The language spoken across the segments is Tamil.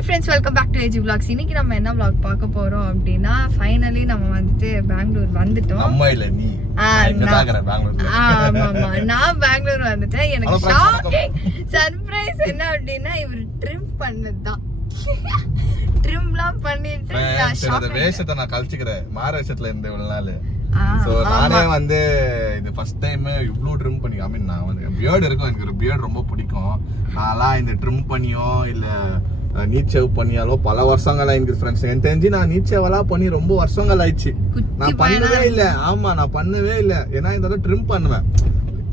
Hi friends, welcome back to AG vlogs. இன்னைக்கு நம்ம என்ன vlog பார்க்க போறோம் அப்படின்னா, ஃபைனலி நம்ம வந்துட்டு பெங்களூர் வந்துட்டோம். அம்மா இல்ல நீ பெங்களூர். ஆமா நான் பெங்களூர் வந்துட்டேன். எனக்கு ஷாக்கிங் சர்ப்ரைஸ் என்ன அப்படின்னா, இவர் ட்ரிம் பண்ணதுதான். ட்ரிம்லாம் பண்ணிட்டு வேஷத்தை நான் கழிச்சுக்கிறேன். மாற வேஷத்துல இருந்த இவ்வளவு நாள். சோ நானே வந்து இது ஃபர்ஸ்ட் டைம் இவ்ளோ ட்ரிம் பண்ணி, ஐ மீன் நான் வந்து பியர்ட் இருக்கும், எனக்கு ஒரு பியர்ட் ரொம்ப பிடிக்கும். நான்லாம் இந்த ட்ரிம் பண்ணியோ இல்ல நீட் சேவ் பண்ணியாலோ பல வருஷங்கள் ஆயிருக்கு ஃப்ரெண்ட்ஸ். எனக்கு தெரிஞ்சு நான் நீட் சேவெல்லாம் பண்ணி ரொம்ப வருஷங்கள் ஆயிடுச்சு. நான் பண்ணவே இல்லை. ஆமா நான் பண்ணவே இல்லை. ஏன்னா இந்த ட்ரிம் பண்ணுவேன்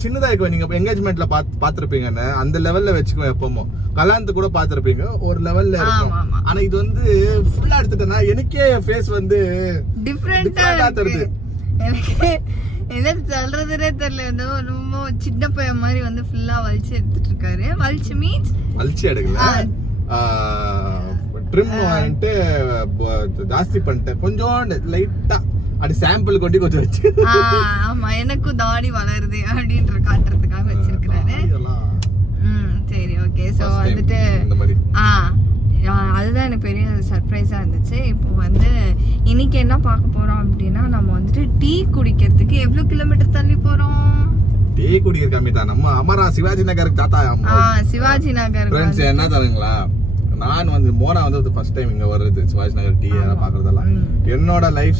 சின்னதா இருக்கும். நீங்க என்கேஜ்மெண்ட்ல பாத்துருப்பீங்கன்னு அந்த லெவல்ல வச்சுக்குவேன். எப்பவுமோ கல்யாணத்துக்கு கூட பாத்துருப்பீங்க ஒரு லெவல்ல இருக்கும். ஆனா இது வந்து ஃபுல்லா எடுத்துட்டேன்னா எனக்கே ஃபேஸ் வந்து டிஃபரெண்டா தெரியுது. எனக்கு என்ன சொல்றதுனே தெரியல. ரொம்ப சின்ன பையன் மாதிரி வந்து ஃபுல்லா வலிச்சு எடுத்துட்டு இருக்காரு. வலிச்சு மீன்ஸ் வலிச்சு எடுக்கல, ட்ரிம் வந்துட்டு ஜாஸ்தி பண்ணிட்டேன். கொஞ்சம் லைட்டா அப்படி சாம்பிள் கொண்டு கொஞ்சம் வச்சு. ஆமா எனக்கும் தாடி வளருது அப்படின்ற காட்டுறதுக்காக வச்சிருக்காரு. சரி ஓகே. சோ வந்துட்டு அதுதான் எனக்கு பெரிய சர்ப்ரைஸா இருந்துச்சு. இப்போ வந்து இன்னைக்கு என்ன பார்க்க போறோம் அப்படின்னா, நம்ம வந்துட்டு டீ குடிக்கிறதுக்கு எவ்வளவு கிலோமீட்டர் தள்ளி போறோம். டீ குடிக்கிற கம்மி தான். நம்ம அமரா சிவாஜி நகருக்கு தாத்தா. சிவாஜி நகர் ஃப்ரெண்ட்ஸ் என்ன தருங்களா, நான் வந்து மோனா வந்து ஃபர்ஸ்ட் டைம் இங்க வருது. சிவாஜி நகர் டீ பாக்குறதெல்லாம் என்னோட லைஃப்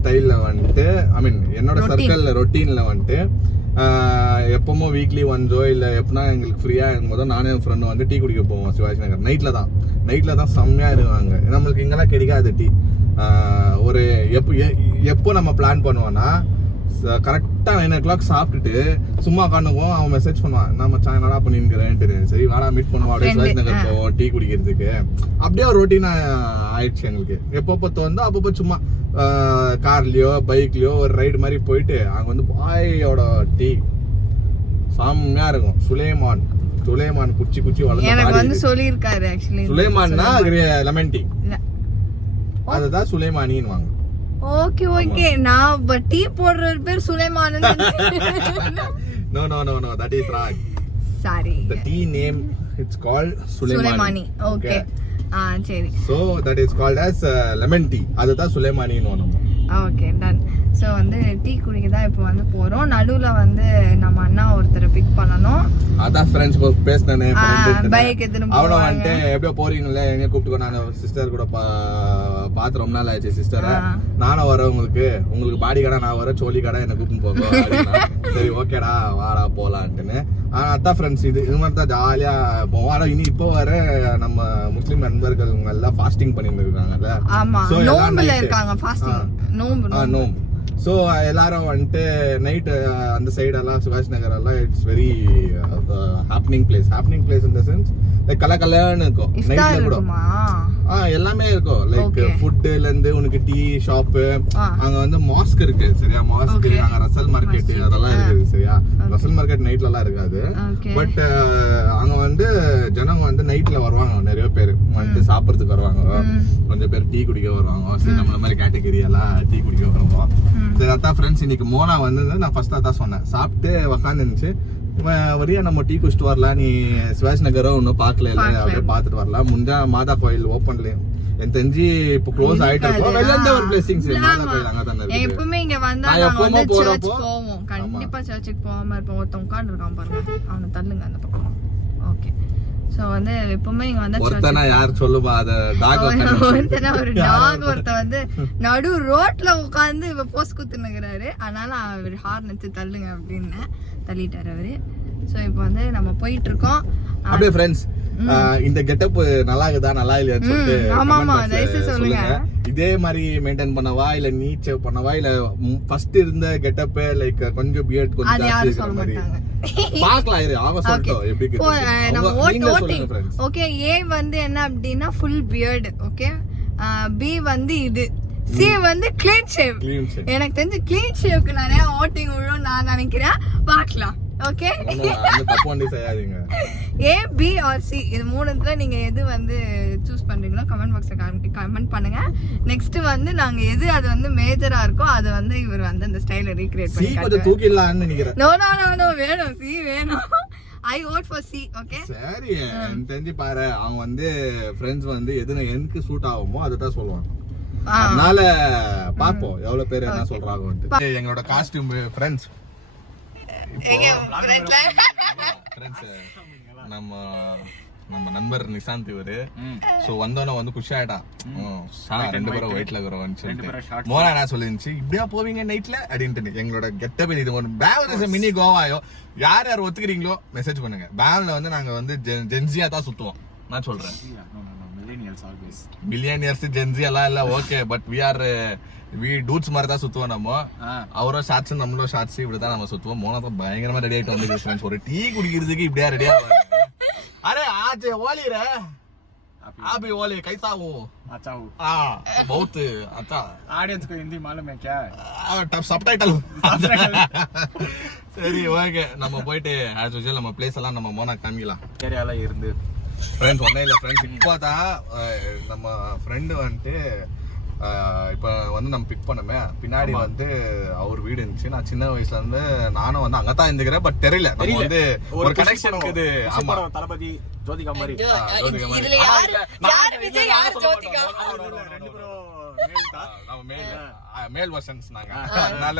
ஸ்டைல்ல வந்துட்டு, ஐ மீன் என்னோட சர்க்கிள்ல ரொட்டீன்ல வந்துட்டு எப்பவுமோ வீக்லி ஒன்ஸோ இல்ல எப்பனா எங்களுக்கு ஃப்ரீயா இருக்கும்போதோ நானே என் ஃப்ரெண்டு வந்து டீ குடிக்க போவோம் சிவாஜி நகர். நைட்ல தான் செம்மையா இருக்காங்க. நம்மளுக்கு இங்கெல்லாம் கிடைக்காது டீ. ஒரு எப்போ நம்ம பிளான் பண்ணுவோம்னா, கரெக்டா 9 o'clock சாப்பிட்டுட்டு சும்மா உட்காந்துக்குவோம். அவன் மெசேஜ் பண்ணுவான், நான் மச்சான் என்னடா பண்ணிருக்கிறேன், சரி வாடா மீட் பண்ணுவோம், அப்படியே சிவாஜி நகர் போவோம் டீ குடிக்கிறதுக்கு. அப்படியே ஒரு ரொட்டீனா ஆயிடுச்சு எங்களுக்கு. எப்பப்போ தோணுதோ அப்பப்போ சும்மா கார்லயோ பைக்லயோ ஒரு ரைடு மாதிரி போயிட்டு அங்க வந்து பாயோட டீ செம்மையா இருக்கும். சுலைமான் குச்சி வளர்ந்து சொல்லியிருக்காரு. ஆக்சுவலி சுலைமான்னா லெமன் டீ, அதுதான் சுலைமானின்னு வாங்க. ஓகே நான் டீ போடுற பேர் Sulaiman. No, that is wrong. Sorry. The tea name it's called Sulaimani. Okay. சரி. So that is called as lemon tea. அதுதான் சுலைமானின்னு நம்ம. Okay done. ஸோ வந்து டீ குடிக்க தான் இப்போ வந்து போகிறோம். நடுவில் வந்து நம்ம அண்ணா ஒருத்தரை பிக் பண்ணணும். அதான் ஃப்ரெண்ட்ஸ் பேசினேன். பைக் எடுத்துன்னு அவனை வந்துட்டு எப்படியோ போறீங்களே எங்க கூப்பிட்டுக்கோ. நான் சிஸ்டர் கூட பார்த்து ரொம்ப நாள் ஆயிடுச்சு சிஸ்டரை. நானும் வரேன் உங்களுக்கு பாடி கடை, நான் வரேன் சோழி கடை, என்ன கூப்பிட்டு போங்க. சரி ஓகேடா வாடா போலான்ட்டுன்னு. அதான் ஃப்ரெண்ட்ஸ் இது மாதிரி தான் ஜாலியா போவோம். ஆனா இனி இப்போ வர நம்ம முஸ்லீம் நண்பர்கள் எல்லாம் ஃபாஸ்டிங் பண்ணிட்டு இருக்காங்கல்ல. நோம்பு. ஸோ எல்லாரும் வந்துட்டு நைட்டு அந்த சைடெல்லாம் சிவாஜி நகர் எல்லாம் it's very happening place in the sense like கலன்னு இருக்கும். நைட்ல கூட எல்லாமே இருக்கும். லைக் ஃபுட்ல இருந்து உனக்கு டீ ஷாப்பு, அங்க வந்து மாஸ்க் இருக்கு சரியா. மாஸ்க் அங்க ரசல் மார்க்கெட் அதெல்லாம் இருக்குது சரியா. ரசல் மார்க்கெட் நைட்ல எல்லாம் இருக்காது. பட் அங்க வந்து ஜனங்க வந்து நைட்ல வருவாங்க. நிறைய பேர் வந்து சாப்பிடறதுக்கு வருவாங்க, கொஞ்சம் பேர் டீ குடிக்க வருவாங்க. சரி நம்மள மாதிரி கேட்டகரி எல்லாம் டீ குடிக்க வருவோம். சரி அதான் ஃப்ரெண்ட்ஸ் இன்னைக்கு மோனா வந்து நான் ஃபர்ஸ்ட் அதான் சொன்னேன். சாப்பிட்டு உக்காந்து இருந்துச்சு, வரியா நம்ம டீ குடிச்சிட்டு வரலாம், நீ சிவாஜி நகரும் ஒன்னும் பாக்கல அப்படியே பாத்துட்டு வரலாம். முந்தா மாதா கோயில் ஓப்பன்லயும் எனக்கு தெரிஞ்சு இப்போ க்ளோஸ் ஆயிட்டு இருக்கும். வெளில ஒரு பிளேசிங்ஸ் மாதா கோயில் அங்க தானே இருக்கு. எப்பவுமே இங்க வந்தா நாங்க வந்து சர்ச் போவோம். கண்டிப்பா சர்ச்சுக்கு போகாம இருப்போம். ஒருத்தன் உட்கார்ந்து இருக்கான் பாருங்க, அவனை தள்ளுங்க அந்த பக்கம். ஓகே. சோ வந்து எப்பவுமே இங்க வந்தா ஒருத்தனா யார் சொல்லுமா அத டாக் ஒருத்தனா ஒரு டாக் ஒருத்த வந்து நடு ரோட்ல உட்கார்ந்து இவ போஸ் குத்துனுங்கறாரு. அதனால அவர் ஹார்ன் எடுத்து தள்ளுங்க அப்படின்னு தள்ளிட்டாரு அவரு. சோ இப்போ வந்து நம்ம போயிட்டு இருக்கோம். அப்படியே ஃப்ரெண்ட்ஸ் இந்த கெட்டப் நல்லா இருக்குதா நல்லா இல்லையான்னு சொல்லிட்டு ஆமா தயவுசெய்து சொல்லுங்க. இதே மாதிரி மெயின்டைன் பண்ணவா இல்ல நீட் சேவ் பண்ணவா இல்ல ஃபர்ஸ்ட் இருந்த கெட்டப் லைக் கொஞ்சம் பியர்ட் கொஞ்சம் ஜாஸ்தி சொல்ல மாட்டாங்க. பார்க்கலாம் இரு அவங்க சொல்றோம் எப்படி இருக்கு நம்ம ஓட்டிங். ஓகே ஏ வந்து என்ன அப்படினா ஃபுல் பியர்ட். ஓகே பி வந்து இது, சி வந்து க்ளீன் ஷேவ். எனக்கு தெரிஞ்சு க்ளீன் ஷேவ்க்கு நிறைய ஓட்டிங் விழும் நான் நினைக்கிறேன். பார்க்கலாம். ஓகே ஏ பி ஆர் சி இது மூணுத்துல நீங்க எது வந்து சூஸ் பண்றீங்களோ கமெண்ட் பாக்ஸ்ல கமெண்ட் பண்ணுங்க. நெக்ஸ்ட் வந்து நாங்க எது அது வந்து மேஜரா இருக்கோ அது வந்து இவர் வந்து அந்த ஸ்டைல ரீக்ரியேட் பண்ணி கொஞ்சம் தூக்கிடலாம்னு நினைக்கிறேன். நோ வேணும் சி வேணும். ஐ vote for C. Okay. சரி எனக்கு தெரிஞ்சு பாரு அவங்க வந்து ஃப்ரெண்ட்ஸ் வந்து எதுனா எனக்கு சூட் ஆகுமோ அதுதான் சொல்லுவாங்க. அதனால பாப்போம் எவ்வளவு பேர் என்ன சொல்றாங்க. எங்களோட காஸ்டியூம் ஃப்ரெண்ட்ஸ் நம்ம நண்பர் நிசாந்த் இவரு. சோ வந்தோன்னு வந்து குஷி ஆயிட்டா. ரெண்டு பேரும் ஒயிட்ல இருக்கிறோம்னு சொல்லிட்டு மோனா என்ன சொல்லிருந்துச்சு, இப்படியா போவீங்க நைட்ல அப்படின்ட்டு. எங்களோட கெட்டப் இது ஒரு பேங்க்ல மினி கோவாயோ யார் யார் ஒத்துக்கிறீங்களோ மெசேஜ் பண்ணுங்க. பேங்க்ல வந்து நாங்க வந்து ஜென்சியா தான் சுத்துவோம். நான் சொல்றேன் மில்லியனியர்ஸ் ஜென்சி எல்லாம் இல்ல ஓகே, பட் வி டூட்ஸ் மாதிரி தான் சுத்துவோம். நம்ம அவரும் ஷார்ட்ஸ் நம்மளும் ஷார்ட்ஸ் இப்படிதான் நம்ம சுத்துவோம். மோனா தான் பயங்கரமா ரெடி ஆயிட்டு வந்து ஒரு டீ குடிக்கிறதுக்கு இப்படியா ரெடியா. अरे आज होली रे, अभी होली कैसा हो? अच्छा हो। बहुत अच्छा। ऑडियंस को हिंदी मालूम है क्या? சப்டைட்டில். சரி ஓகே, நம்ம போயிட்டு ஆஸ் யூசுவல் நம்ம பிளேஸ் எல்லாம் நம்ம மோனா காமிக்கலாம். கேரளால இருந்து ஃப்ரெண்ட்ஸ் ஒன்னே இல்ல ஃப்ரெண்ட்ஸ் இப்போதான் நம்ம ஃப்ரெண்டு வந்துட்டு இப்ப வந்து நம்ம பிக் பண்ணமே பின்னாடி வந்து அவர் வீடு இருந்துச்சு. நான் சின்ன வயசுல இருந்து நானும் வந்து அங்கதான் இருந்துக்கிறேன். பட் தெரியல நம்ம வந்து ஒரு கனெக்ஷன் இருக்குது. ஆமா தளபதி ஜோதிகா மாதிரி. இதுல யார் விஜய் யார் ஜோதிகா? மேல் வெர்ஷன்ஸ் நாங்க. அதனால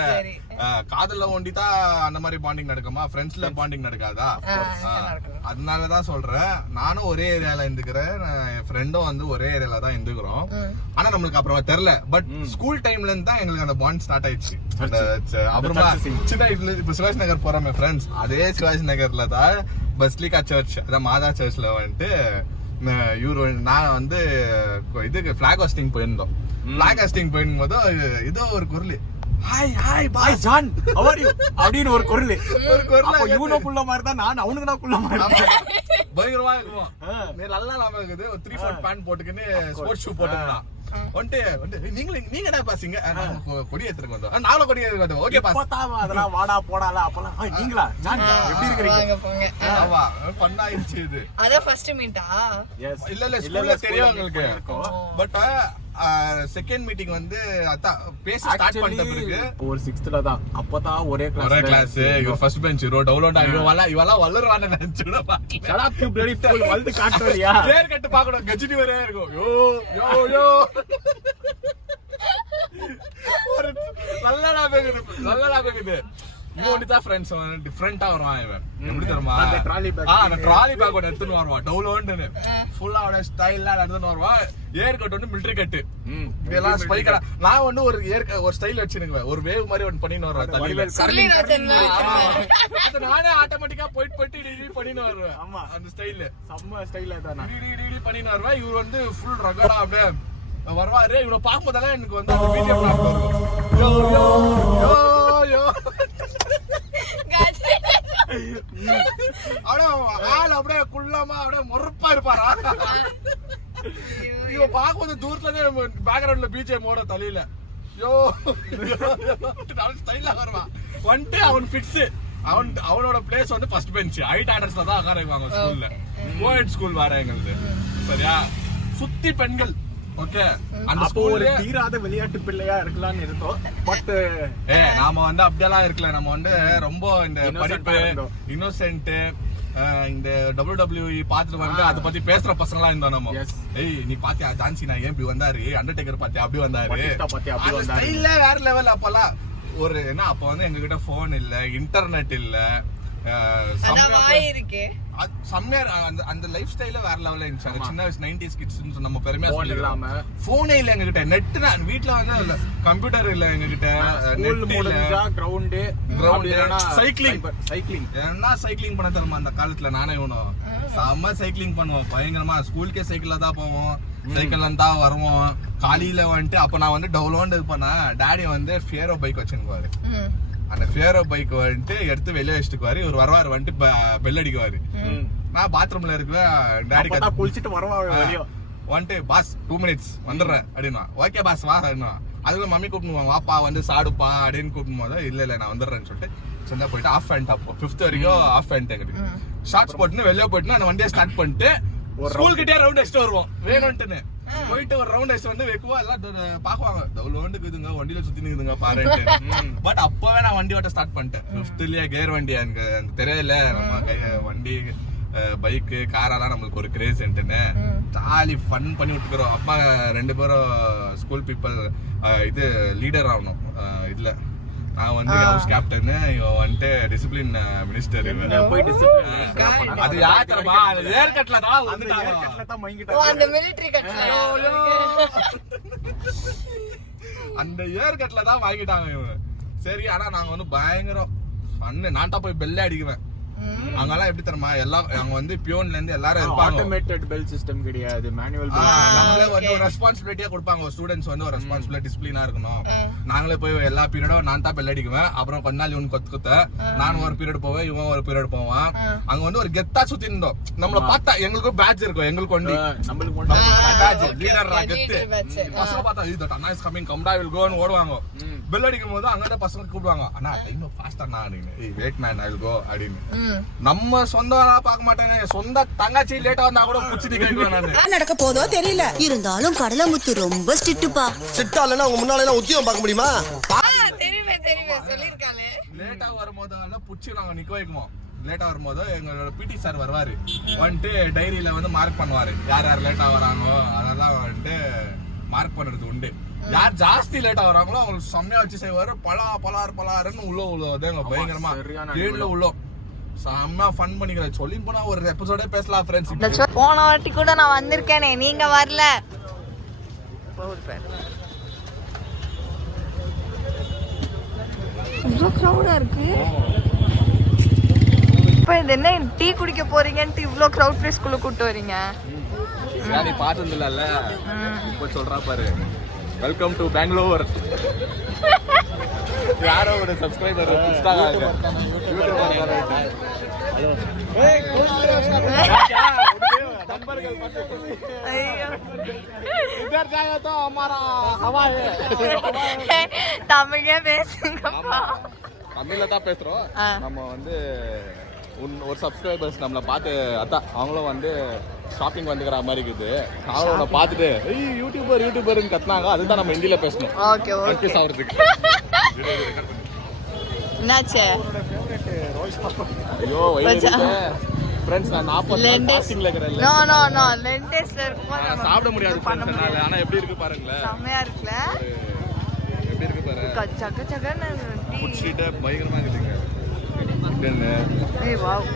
காதல்ல ஒண்டிதான் அந்த மாதிரி பாண்டிங் நடக்குமா, ஃப்ரெண்ட்ஸ்ல பாண்டிங் நடக்காதா? அதனாலதான் சொல்றேன். நானும் ஒரே ஏரியால இருந்துக்கிறேன், என் ஃப்ரெண்டும் வந்து ஒரே ஏரியால தான் இருந்துக்கிறோம். ஆனா நம்மளுக்கு அப்புறமா தெரியல. பட் ஸ்கூல் டைம்ல இருந்து தான் எங்களுக்கு அந்த பாண்ட் ஸ்டார்ட் ஆயிடுச்சு. அப்புறமா சின்ன வயசுல இப்ப சிவாஜி நகர் போறோமே ஃப்ரெண்ட்ஸ், அதே சிவாஜி நகர்ல தான் பஸ்லிகா சர்ச், அதான் மாதா சர்ச்ல வந்துட்டு இவரு நான் வந்து இதுக்கு பிளாக் ஹாஸ்டிங் போயிருந்தோம். பிளாக் ஹாஸ்டிங் போயிருக்கும் போது இதோ ஒரு குரல், hi hi bye John how are you அப்படின்னு ஒரு குரல். அப்ப இவனோ குள்ள மாதிரி தான், நான் அவனுக்கு தான் குள்ள மாதிரி பயங்கரமா இருக்கும். நல்லா நாம இருக்குது. ஒரு 3/4 பேண்ட் போட்டுக்கின்னு ஸ்போர்ட்ஸ் ஷூ போட்டுக்கலாம். நீங்க என்ன பாசிங்க கொடி ஏத்துறதுக்கு வந்தோம். நானும் கொடி ஏத்துறதுக்கு வந்தோம். ஓகே பாஸ் அதெல்லாம் வாடா போடால அப்பலாம் நீங்களா ஜான் எப்படி இருக்கீங்க? ஆமா பண்ணாயிடுச்சு இது. அத ஃபர்ஸ்ட் மீட்டா? இல்ல இல்ல ஸ்கூல்ல தெரியும் உங்களுக்கு. பட் செகண்ட் மீட்டிங் வந்து அத பேச ஸ்டார்ட் பண்ணிட்ட பிறகு ஒரு 6th தான். அப்பதான் ஒரே கிளாஸ் இவ ஃபர்ஸ்ட் பெஞ்ச் ரோ டவுன்லோட் ஆகி இவெல்லாம் வளருவான்னு நினைச்சுட பாக்கல. Shut up you bloody fool வந்து காட்றறியா? பேர் கட்டு பாக்கணும். கஜினி வரே இருக்கும். யோ யோ யோ ஒரு நல்ல ஞாபகம் இருக்குது. இவன்தான் ஃப்ரெண்ட்ஸ் டிஃபரெண்டா வருவான். இவன் எப்படி தெரியுமா, அந்த ட்ராலி பேக் ஒன்று எடுத்துன்னு வருவான். டவுலோன்னு ஃபுல்லா அவட ஸ்டைலா எடுத்துன்னு வருவான். ஏர் கட் ஒன்று மிலிட்டரி கட்டு இதெல்லாம் ஸ்பைக்கரா. நான் ஒண்ணு ஒரு ஸ்டைல் வச்சிருக்கேன். ஒரு வேவ் மாதிரி ஒன்று பண்ணின்னு வருவேன். அது நானே ஆட்டோமேட்டிக்கா போயிட்டு பண்ணின்னு வருவேன். ஆமா அந்த ஸ்டைல் செம்ம ஸ்டைல தான் பண்ணின்னு வருவேன். இவர் வந்து ஃபுல் ரகடா அப்படியே வருவாரு. இவரை பார்க்கும்போதெல்லாம் எனக்கு வந்து பிஜிஎம் வரும். யோ யோ யோ யோ அப்படியே குள்ளமா அப்படியே மொறப்பா இருப்பாரா. இவ பாக்கும்போது தூரத்துல பேக்ரவுண்ட்ல பிஜிஎம் ஓட தலையில யோ ஸ்டைலா வருவான். வந்துட்டு அவன் பிக்ஸ் அவனோட பிளேஸ் வந்து ஃபர்ஸ்ட் பெஞ்ச். ஹைட் ஆர்டர்ஸ்ல தான் உட்கார வைப்பாங்க ஸ்கூல்ல. கோஎட் ஸ்கூல் வேற எங்களுக்கு. சரியா சுத்தி பெண்கள். ஓகே அந்த ஸ்கூல்ல தீராத விளையாட்டு பிள்ளையா இருக்கலாம்னு இருந்தோம். பட் நாம வந்து அப்படியெல்லாம் இருக்கல. நம்ம வந்து ரொம்ப இந்த படிப்பு இன்னோசென்ட் இந்த WWE பாத்துட்டு வந்து அதை பத்தி பேசுற பசங்களா இருந்தோம் நம்ம. ஏய் நீ பாத்தியா ஜான்சி நான் ஏன் இப்படி வந்தாரு, அண்டர்டேக்கர் பாத்தியா அப்படி வந்தாரு, இல்ல வேற லெவல். அப்பெல்லாம் ஒரு என்ன அப்ப வந்து எங்க கிட்ட போன் இல்ல, இன்டர்நெட் இல்ல, அந்த லைஃப் ஸ்டைல வேற லெவல்ல இருந்துச்சு. சின்ன வயசு 90s கிட்ஸ் நம்ம பெருமையா சொல்லிடலாம். போனே இல்ல எங்க கிட்ட, நெட் வீட்டுல வந்து கம்ப்யூட்டர் இல்ல எங்க கிட்ட, சைக்கிளிங் பண்ண தருமா அந்த காலத்துல. நானே இவனும் செம்ம சைக்கிளிங் பண்ணுவோம் பயங்கரமா. ஸ்கூலுக்கே சைக்கிள்ல தான் போவோம், சைக்கிள்ல தான் வருவோம். காலையில வந்துட்டு அப்ப நான் வந்து டவுலோண்டு இது பண்ண டாடி வந்து ஃபியரோ பைக் வச்சுக்குவாரு. அந்த ஃபியரோ பைக் வந்துட்டு எடுத்து வெளியே வச்சுட்டுக்குவாரு. இவர் வருவாரு வந்துட்டு பெல் அடிக்குவாரு. நான் பாத்ரூம்ல இருக்குவேன். டாடி குளிச்சுட்டு வருவாங்க வந்துட்டு பாஸ் 2 minutes வந்துடுறேன் அப்படின்னா. ஓகே பாஸ் வா அப்படின்னா. அதுல மம்மி கூப்பிடுவாங்க வாப்பா வந்து சாடுப்பா அப்படின்னு கூப்பிடும் போது இல்ல நான் வந்துடுறேன்னு சொல்லிட்டு சொன்னா போயிட்டு ஆஃப் பேண்ட் அப்போ 5th வரைக்கும் ஆஃப் பேண்ட் எங்களுக்கு ஷார்ட்ஸ் போட்டுன்னு வெளியே போயிட்டு அந்த வண்டியை ஸ்டார்ட் பண்ணிட்டு ஸ்கூல் கிட்டே ரவுண்ட் அடிச்சுட்டு வருவோம் வேணும்ட்டுன்னு. போயிட்டு ஒரு ரவுண்ட் ஐஸ் வந்து வைக்குவா எல்லாம் பாக்குவாங்க லோண்டுக்குதுங்க வண்டியில சுத்தி நிக்குதுங்க பாருன்ட்டு பட் அப்பவே நான் வண்டி ஓட்ட ஸ்டார்ட் பண்ணிட்டேன் 5th கேர் வண்டி எனக்கு தெரியல நம்ம வண்டி பைக்கு காரெல்லாம் நம்மளுக்கு ஒரு கிரேஸ்ன்ட்டுன்னு ஜாலி ஃபன் பண்ணி விட்டுக்கிறோம். அப்பா 2 பேரும் ஸ்கூல் பீப்புள் இது லீடர் ஆகணும் இதுல. நான் வந்து ஹவுஸ் கேப்டன், இவன் வந்துட்டு டிசிப்ளின் மினிஸ்டர். போய் டிசிப்ளின் அது யாத்திரமா ஏர்கட்ல தான் அந்த மிலிட்டரி கட்ல அந்த ஏர்கட்ல தான் வாங்கிட்டாங்க இவங்க. சரி, ஆனா நாங்க வந்து பயங்கரம் ஃபன்னு. நான் தான் போய் பெல்லே அடிக்குவேன். அங்கெல்லாம் எப்படி தெரியுமா, எல்லாம் அங்க வந்து பியூன்ல இருந்து எல்லாரும் இருப்பாங்க. ஆட்டோமேட்டட் பெல் சிஸ்டம் கிடையாது, மேனுவல். நாங்களே வந்து ஒரு ரெஸ்பான்சிபிலிட்டியா கொடுப்பாங்க. ஸ்டூடெண்ட்ஸ் வந்து ஒரு ரெஸ்பான்சிபிலிட்டி டிசிப்ளினா இருக்கணும். நாங்களே போய் எல்லா பீரியடும் நான் தான் பெல் அடிக்குவேன். அப்புறம் கொஞ்ச நாள் இவன் கொத்த நான் ஒரு பீரியட் போவேன், இவன் ஒரு பீரியட் போவான். அங்க வந்து ஒரு கெத்தா சுத்தி இருந்தோம். நம்மள பார்த்தா எங்களுக்கும் பேட்ச் இருக்கும், எங்களுக்கு ஒண்டி பேட்ச் லீடர் கெத்து. பசங்க பார்த்தா இது அண்ணா இஸ் கமிங் கம்டா வில் கோன்னு ஓடுவாங்க. பெல் அடிக்கும் போது அங்கே பசங்க கூப்பிடுவாங்க, அண்ணா டைம் ஃபாஸ்ட் அண்ணா அப்படின்னு, wait man I will go அப்படின்னு. நம்ம சொந்தம் பார்க்க மாட்டாங்க, சொந்த தங்கச்சி லேட்டா வந்தா கூட புடிச்சு கேட்குவேன். நான் நடக்க போதோ தெரியல. இருந்தாலும் கடலமுத்து ரொம்ப ஸ்ட்ரிக்ட்டுப்பா. ஸ்ட்ரிக்ட்டா இல்லனா உங்க முன்னால எல்லாம் உத்தியோகம் பார்க்க முடியுமா? தெரியுமே சொல்லிருக்காளே. லேட்டா வரும்போது புடிச்சு நாங்க நிக்க வைக்குவோம். லேட்டா வரும்போது எங்களோட பிடி சார் வருவாரு, வந்துட்டு டைரியில வந்து மார்க் பண்ணுவாரு யார் யார் லேட்டா வராங்களோ அதெல்லாம் வந்துட்டு மார்க் பண்றது உண்டு. யார் ஜாஸ்தி லேட்டா வராங்களோ அவங்களுக்கு செம்மையா வச்சு செய்வாரு. பலாருன்னு உள்ள பயங்கரமா கேட்ல உள்ள செம்ம ஃபன் பண்ணிக்கிறேன். சொல்லி போனா ஒரு எபிசோடே பேசலாம் ஃப்ரெண்ட்ஸ். போன வாட்டி கூட நான் வந்திருக்கேனே, நீங்க வரல. இவ்வளோ க்ரௌடா இருக்கு. இப்போ இது என்ன டீ குடிக்க போறீங்கன்ட்டு இவ்வளோ க்ரௌட் பிளேஸ்க்குள்ள கூட்டு வரீங்க? நீ பார்த்தது இல்ல, இப்போ சொல்றா பாரு. Welcome to Bangalore. யாரோ ஒரு சப்ஸ்கிரைபர் தமிழே பேசுங்கப்பா. தமிழ்ல தான் பேசுறோம். நம்ம வந்து ஒரு சப்ஸ்கிரைபர்ஸ் நம்மளை பார்த்து அதான் அவங்களும் வந்து ஷாப்பிங் வந்துக்கிற மாதிரி இருக்குது. அவங்கள பார்த்துட்டு யூடியூபர்னு கத்துனாங்க. அதுதான் நம்ம ஹிந்தியில பேசணும். ஓகே ஓகே ஆகிறதுக்கு. என்னாச்சு? ஐயோ ஃப்ரெண்ட்ஸ், நான் 40 ஃபாஸ்டிங்ல இருக்கறேன். நோ லெண்டேஸ்ல இருக்கும்போது சாப்பிட முடியாது ஃப்ரெண்ட்ஸ் என்னால. ஆனா எப்படி இருக்கு பாருங்களே, செமையா இருக்குல. எப்படி இருக்கு பாரு, சக்கன்னு டீ குடிச்சிட்டு பயங்கரமா இருக்குங்க. ஏய் வாவ்.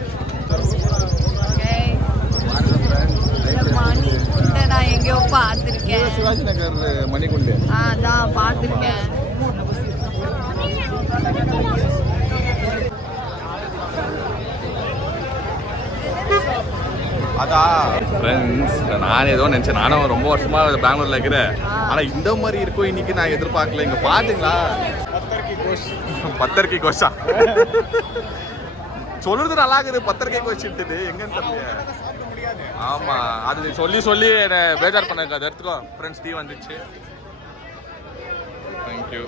மணிக்குண்டை நான் எங்கேயோ பார்த்துருக்கேன். சிவாஜி நகர் மணிக்குண்டு. அதான் பார்த்துருக்கேன். அதான் ஃப்ரெண்ட்ஸ், நான் ஏதோ நினைச்சேன். நானும் ரொம்ப வருஷமா பெங்களூர்ல இருக்கிறேன். ஆனா இந்த மாதிரி இருக்கும் இன்னைக்கு நான் எதிர்பார்க்கல. இங்க பாத்தீங்களா, பத்தர்கி கோஷா சொல்றது நல்லா இருக்குது. பத்தர்கை கோஷ் இட்டுது எங்கன்னு தெரியல. ஆமா, அது சொல்லி என்ன பேஜார் பண்ணாங்க. அது எடுத்துக்கோ ஃப்ரெண்ட்ஸ், டீ வந்துச்சு. தேங்க்யூ.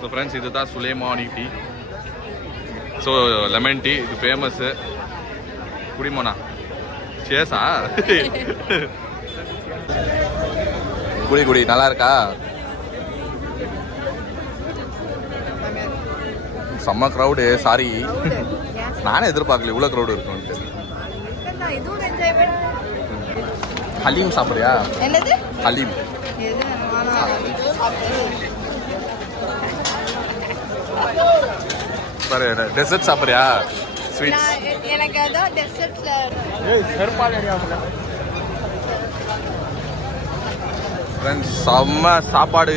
ஸோ ஃப்ரெண்ட்ஸ், இதுதான் Soleimani tea. So lemon tea இது ஃபேமஸ்ஸு. குடிமோனா சேஸா குடி நல்லா இருக்கா? செம்ம க்ரௌடு. சாரி, நானே எதிர்பார்க்கல இவ்வளோ க்ரௌடு இருக்கும்ட்டு. ஹலீம் சாப்பிட்றியா? ஹலீம் பாரு. டெசர்ட் சாப்பிட்றியா? ஸ்வீட்ஸ் எனக்கு அதான் டெசர்ட்ல ஃப்ரெண்ட்ஸ் செம்ம சாப்பாடு.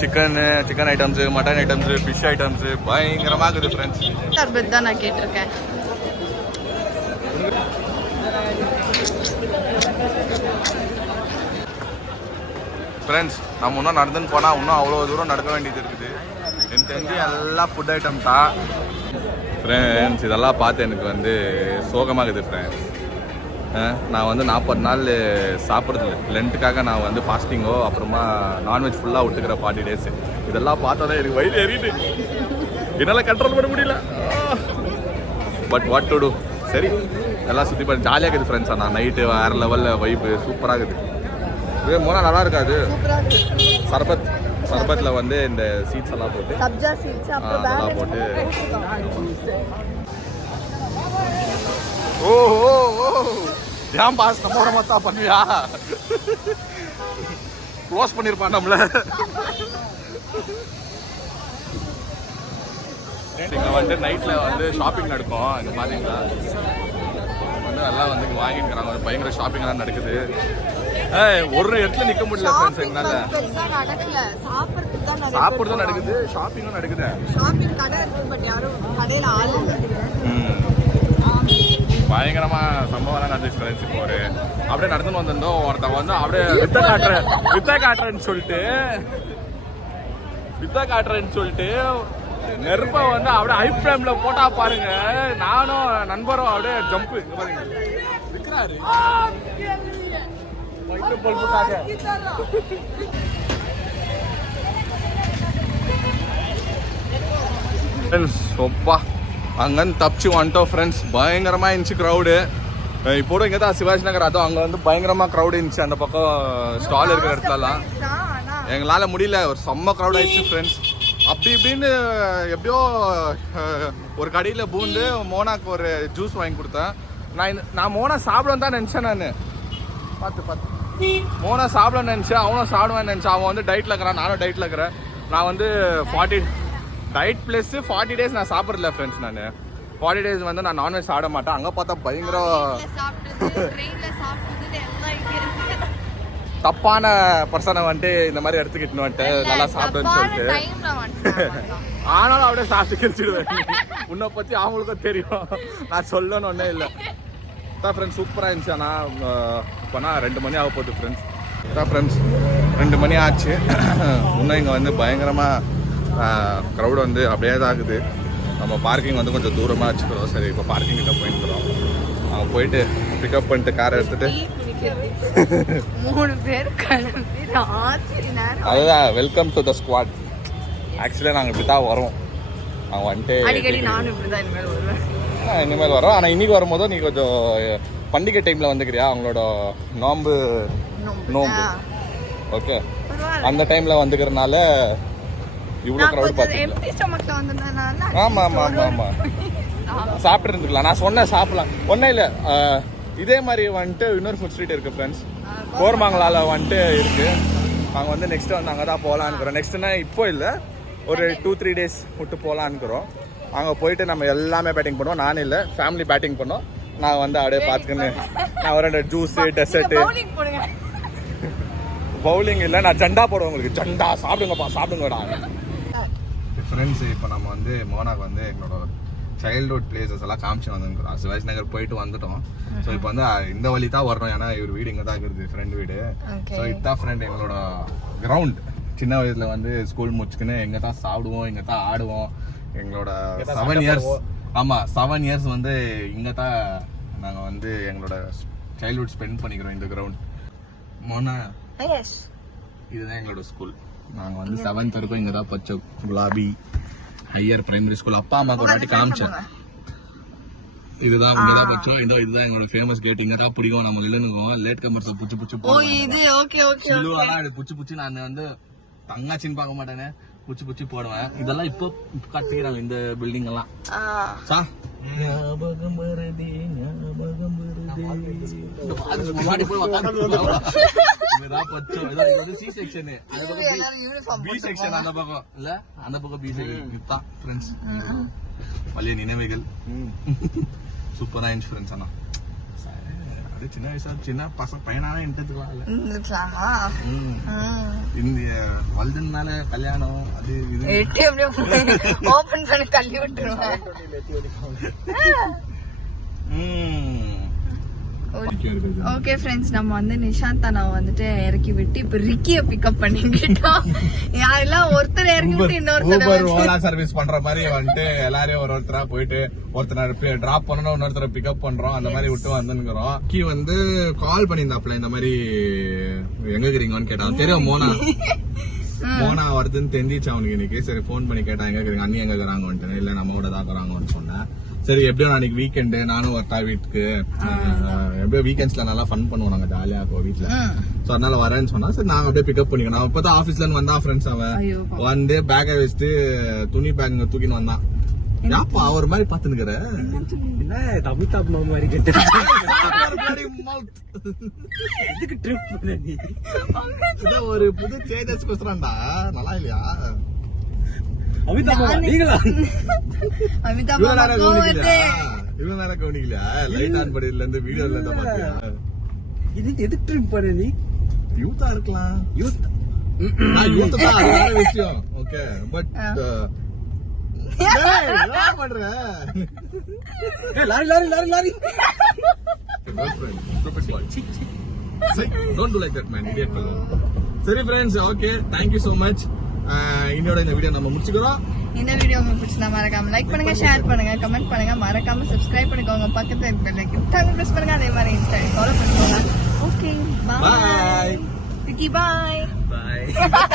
Chicken items, mutton items, fish items பயங்கரமாக இருக்குது ஃப்ரெண்ட்ஸ். சர்பத் தான் நான் கேட்டிருக்கேன். ஃப்ரெண்ட்ஸ், நம்ம இன்னும் நடந்துன்னு போனால் இன்னும் அவ்வளோ தூரம் நடக்க வேண்டியது இருக்குது. எனக்கு தெரிஞ்சு எல்லாம் ஃபுட் ஐட்டம் தான் ஃப்ரெண்ட்ஸ். இதெல்லாம் பார்த்து எனக்கு வந்து சோகமாகுது ஃப்ரெண்ட்ஸ். நான் வந்து 40 நாள் சாப்பிட்றதில்ல. லென்ட்டுக்காக நான் வந்து ஃபாஸ்டிங்கோ அப்புறமா நான்வெஜ் ஃபுல்லாக விட்டுக்கிற 40 டேஸ். இதெல்லாம் பார்த்தா தான் எனக்கு வயிறு எரியுது. என்னால் கண்ட்ரோல் பண்ண முடியல. But what to do. சரி, எல்லாம் சுற்றி பண்ணி ஜாலியாக இருக்குது ஃப்ரெண்ட்ஸ். ஆனால் நைட்டு வேறு லெவலில் வைப்பு சூப்பராக இருக்குது. இது மோனா நல்லா இருக்காது. சூப்பரா இருக்கு. சர்பத்ல வந்து இந்த சீட்ஸ் எல்லாம் போட்டு சப்ஜா சீட்ஸ் அப்புறம் அதெல்லாம் போட்டு ஏன் பாஸ் நம்மளோட மொத்தம் பண்ணுவியா? க்ளோஸ் பண்ணிருப்பான் நம்மள. இங்க வந்து நைட்ல வந்து ஷாப்பிங் நடக்கும். இங்க பாத்தீங்களா வந்து எல்லாம் வந்து இங்க வாங்கிக்கிறாங்க. பயங்கர ஷாப்பிங் எல்லாம் நடக்குது. ஒரு இடத்துல நிக்க முடியல ஃப்ரெண்ட்ஸ். என்னால சாப்பிடுறதும் நடக்குது, ஷாப்பிங்கும் நடக்குது. ஷாப்பிங் கடை இருக்கு பட் யாரும் கடையில ஆள் இல்ல. பயங்கரமா சம்பவம் நடந்துச்சு ஃப்ரெண்ட்ஸ். இப்போ ஒரு அப்படியே நடந்துன்னு வந்திருந்தோம். ஒருத்தன் வந்து அப்படியே வித்த காட்டுறேன்னு சொல்லிட்டு நெருப்ப வந்து அப்படியே ஹை ஃப்ரேம்ல போட்டா பாருங்க. நானும் நண்பரும் அப்படியே ஜம்ப் இங்க பாருங்க விக்கிறாரு பல்புக்காக. சொப்பா அங்கன்னு தப்பிச்சு வந்துட்டோம் ஃப்ரெண்ட்ஸ். பயங்கரமா இருந்துச்சு க்ரௌடு. இப்போ இங்கே தான் சிவாஜி நகர், அதுவும் அங்கே வந்து பயங்கரமா க்ரௌடு இருந்துச்சு. அந்த பக்கம் ஸ்டால் இருக்கிற இடத்துலலாம் எங்களால் முடியல. ஒரு செம்ம க்ரௌட் ஆயிடுச்சு ஃப்ரெண்ட்ஸ். அப்படி இப்படின்னு எப்படியோ ஒரு கடையில் பூந்து மோனாக்கு ஒரு ஜூஸ் வாங்கி கொடுத்தேன். நான் மோனா சாப்பிடுவேன் தான் நினச்சேன். நான் பார்த்து மோனா சாப்பிடணும்னு நினச்சேன். அவனும் சாப்பிடுவேன்னு நினச்சேன். அவன் வந்து டயட்டில் இருக்கிறான், நானும் டயட்டில் இருக்கிறேன். நான் வந்து 40 டயட் ப்ளஸ் 40 டேஸ் நான் சாப்பிட்றல ஃப்ரெண்ட்ஸ். நான் 40 டேஸ் வந்து நான் நான்வெஜ் சாப்பிட மாட்டேன். அங்கே பார்த்தா பயங்கர தப்பான பர்சனை வந்துட்டு இந்த மாதிரி எடுத்துக்கிட்டு வந்துட்டு நல்லா சாப்பிடுன்னு சொல்லிட்டு ஆனாலும் அப்படியே சாப்பிட்டு கிழிச்சிடுவேன். உன்னை பற்றி அவங்களுக்கும் தெரியும், நான் சொல்லணும்னு ஒன்றே இல்லை தான் ஃப்ரெண்ட்ஸ். சூப்பராக இருந்துச்சு. ஆனால் இப்போனா 2 மணி ஆக போகுது ஃப்ரெண்ட்ஸ். தான் ஃப்ரெண்ட்ஸ் 2 மணி ஆச்சு. இன்னும் இங்கே வந்து பயங்கரமாக க்ரௌடு வந்து அப்படியே தான் ஆகுது. நம்ம பார்க்கிங் வந்து கொஞ்சம் தூரமாக வச்சுக்கிறோம். சரி இப்போ பார்க்கிங் கிட்ட போயிட்டுக்கிறோம். அவங்க போயிட்டு பிக்கப் பண்ணிட்டு காரை எடுத்துட்டு 3 பேர் கிளம்பி அதுதான் வெல்கம் டு த ஸ்குவாட். ஆக்சுவலாக நாங்கள் இப்படி தான் வரோம். அவங்க வந்துட்டு அடிக்கடி நானும் இப்படி தான் இனிமேல் வருவேன். இனிமேல் வரோம். ஆனால் இன்னைக்கு வரும்போது நீ கொஞ்சம் பண்டிகை டைமில் வந்துக்கிறியா? அவங்களோட நோம்பு ஓகே அந்த டைமில் வந்துக்கிறதுனால இவ்வளோ க்ரௌட் பார்த்து. ஆமாம் சாப்பிட்டு இருந்துக்கலாம். நான் சொன்னேன் சாப்பிடலாம் ஒன்றும் இல்லை. இதே மாதிரி வந்துட்டு இன்னொரு ஃபுட் ஸ்ட்ரீட் இருக்குது ஃப்ரெண்ட்ஸ். கோர்மங்கலால வந்துட்டு இருக்குது. நாங்கள் வந்து நெக்ஸ்ட்டு வந்து அங்கே தான் போகலான்னுக்குறோம். நெக்ஸ்ட்டுனா இப்போ இல்லை, ஒரு 2-3 டேஸ் விட்டு போகலான்னுக்குறோம். அங்கே போயிட்டு நம்ம எல்லாமே பேட்டிங் பண்ணுவோம். நானும் இல்லை, ஃபேமிலி பேட்டிங் பண்ணோம். நான் வந்து அப்படியே பார்த்துக்கின்னு நான் ஒரு ஜூஸு டெசர்ட்டு பவுலிங் இல்லை, நான் ஜண்டா போடுவேன் உங்களுக்கு. ஜண்டா சாப்பிடுங்கடா ஃப்ரெண்ட்ஸ். இப்போ நம்ம வந்து மோனாக்கு வந்து எங்களோட சைல்ட்ஹுட் பிளேசஸ் எல்லாம் காமிச்சு வந்துருக்கோம். சிவாஜி நகர் போயிட்டு வந்துட்டோம். ஸோ இப்போ வந்து இந்த வழி தான் வரணும். ஏன்னா இவர் வீடு இங்கே தான் இருக்குது, ஃப்ரெண்ட் வீடு. ஸோ இதுதான் ஃப்ரெண்ட் எங்களோட கிரவுண்ட். சின்ன வயசுல வந்து ஸ்கூல் முடிச்சுக்கின்னு எங்கே தான் சாப்பிடுவோம், இங்கே தான் ஆடுவோம். எங்களோட 7 இயர்ஸ், ஆமாம் 7 இயர்ஸ் வந்து இங்கே தான் நாங்கள் வந்து எங்களோட சைல்ட்ஹுட் ஸ்பெண்ட் பண்ணிக்கிறோம் இந்த கிரவுண்ட். மோனா இதுதான் எங்களோட ஸ்கூல். நாங்கள் வந்து 7th வரைக்கும் இங்கே தான் படித்தோம். Gulabi higher primary school. அப்பா அம்மாக்கு ஒரு வாட்டி காமிச்சேன். இதுதான் இங்கே தான் படிச்சோம். இதுதான் எங்களோட ஃபேமஸ் கேட். இங்கே தான் பிடிக்கும் நம்ம இல்லைன்னு லேட் கமர்ஸ் புச்சு புச்சு நான் வந்து தங்காச்சின்னு பார்க்க மாட்டேனே, புச்சு போடுவேன். இதெல்லாம் இப்போ கட்டிக்கிறாங்க இந்த பில்டிங் எல்லாம். ஞாபகம் வருதே சி செக்ஷன், பி செக்ஷன் அந்த பக்கம் இல்ல, அந்த பக்கம் பி செக்ஷன். ஃப்ரெண்ட்ஸ் பழைய நினைவுகள் சூப்பரா இருந்துச்சு ஃப்ரெண்ட்ஸ். ஆனா அது சின்ன வயசா சின்ன பையனாவே வளர்ந்ததுனால கல்யாணம் அது ஓபன் பண்ணி தள்ளி விட்டுருவேன். ஓகே ஃப்ரெண்ட்ஸ், நம்ம வந்து நிஷாந்த் அண்ணா வந்துட்டு இறக்கி விட்டு இப்ப ரிக்கிய பிக்கப் பண்ணிக்கிட்டோம். யாரெல்லாம் ஒருத்தர் இறக்கி விட்டு இன்னொருத்தர் ஓலா சர்வீஸ் பண்ற மாதிரி வந்துட்டு எல்லாரையும் ஒருத்தரா போயிட்டு ஒருத்தர் டிராப் பண்ணணும், இன்னொருத்தர பிக்கப் பண்றோம். அந்த மாதிரி விட்டு வந்துருக்கிறோம். கீ வந்து கால் பண்ணியிருந்தாப்ல இந்த மாதிரி எங்க இருக்கிறீங்கன்னு கேட்டான். தெரியும் மோனா வருதுன்னு தெரிஞ்சிச்சு அவனுக்கு இன்னைக்கு. சரி போன் பண்ணி கேட்டான் எங்க இருக்கிறீங்க, அண்ணி எங்க இருக்கிறாங்க. இல்ல நம்மோட தான் இருக்கிறாங்கன்னு சொன்னேன். சரி எப்படியும் நாளைக்கு வீக்கெண்டு நானும் வரட்டா வீட்டுக்கு எப்படியோ வீக்கெண்ட்ஸ்ல நல்லா ஃபன் பண்ணுவோம் நாங்க ஜாலியா இருக்கும் வீட்டுல சோ அதனால வரேன்னு சொன்னா சரி நாங்க அப்படியே பிக்கப் பண்ணிக்கணும் நான் இப்பதான் ஆபீஸ்ல இருந்து வந்தான் ஃப்ரெண்ட்ஸ் அவன் ஐயோ, வந்து பேக்கை வச்சுட்டு துணி பேக் தூக்கின்னு வந்தான் யாப்பா அவர் மாதிரி பாத்துனுக்குற என்ன அமிதாப் மாமா மாதிரி கேட்டு எதுக்கு ட்ரிப் பண்ண நீ ஒரு புது சேஞ்சஸ் கொஸ்டரான்டா நல்லா இல்லையா அமிதாப் மாமா நீங்களா அமிதாப் இவன் மாமா வேற கோவத்தே கவனிக்கலையா இவன் வேற கவனிக்கலையா லைட் ஆன் படியில இருந்து வீடியோல இருந்தா பாத்தியா எதுக்கு ட்ரிப் பண்ண நீ யூத்தா இருக்கலாம் யூத் யூத் தான் அது வேற விஷயம் ஓகே பட் என்ன பண்ற lorry lorry lorry lorry girlfriend stupid boy say don't do like that man idiot fellow சரி friends okay thank you so much இன்னோட இந்த வீடியோ நம்ம முடிச்சுக்கிறோம் இந்த வீடியோ உங்களுக்கு பிடிச்சா மறக்காம லைக் பண்ணுங்க ஷேர் பண்ணுங்க கமெண்ட் பண்ணுங்க மறக்காம சப்ஸ்கிரைப் பண்ணிக்கோங்க பக்கத்துல பெல் ஐகான் டங் பிரஸ் பண்ணுங்க அதே மாதிரி இன்ஸ்டால ஃபாலோ பண்ணிக்கோங்க okay bye bye Vicky bye bye